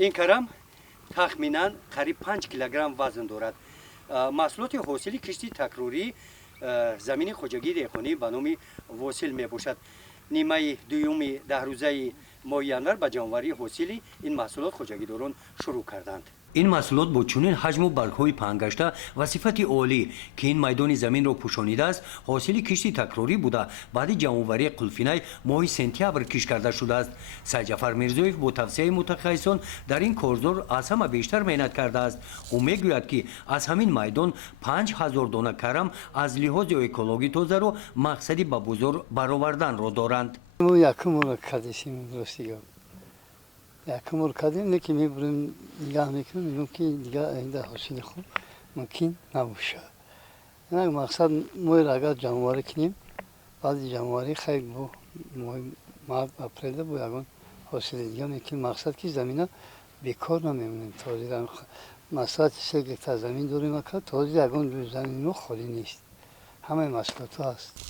این کرم تخمیناً قریب 5 کیلوگرم وزن دارد. محصولات حاصل کشتی تکراری زمین خوجگی دهقانی به نام واصل می باشد. نیمه دوم 10 روزه ماه ینور به جانوری حاصل این محصولات خوجگیداران شروع کردند. این محصولات با چنین حجم و برگ‌های پهن و صفت عالی که این میدان زمین را پوشانیده است، حاصل کشتی تکراری بوده بعد جمع‌آوری قلفینه ماه سپتامبر کش کرده شده است. سید جعفر میرزایف با توصیه متخصصان در این کارزار از همه بیشتر محنت کرده است. او میگوید که از همین میدان 5000 دانه کرم از لحاظ اکولوژی تازه را مقصدی به بازار برآوردن را دارند. یکم کردیم که میبریم نگاه میکنیم میگم که دیگه اینده حاصل خوب ممکن نباشه. این مقصد ما را اگر جمع‌آوری کنیم بعد جمع‌آوری خیلی با مارچ اپریل با یگان حاصل دیگه میکنیم. مقصد که زمینه بیکار نمیمونیم. تازه مقصد 3 هکتار زمین داریم که تازه یگان زمین خالی نیست. همه مسئولیت هست.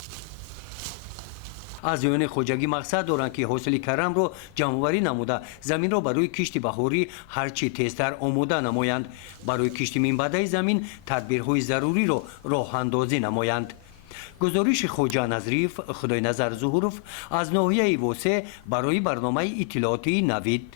از یون خوجگی مقصد دارند که حاصل کرم را جمع‌آوری نموده زمین را برای کشت بهاری هرچی تیزتر آماده نمایند. برای کشت منبع زمین تدبیرهای ضروری را راه اندازی نمایند. گزارش خوجا نظریف خدای نظر ظهورف از ناحیه واسه برای برنامه اطلاعاتی نوید.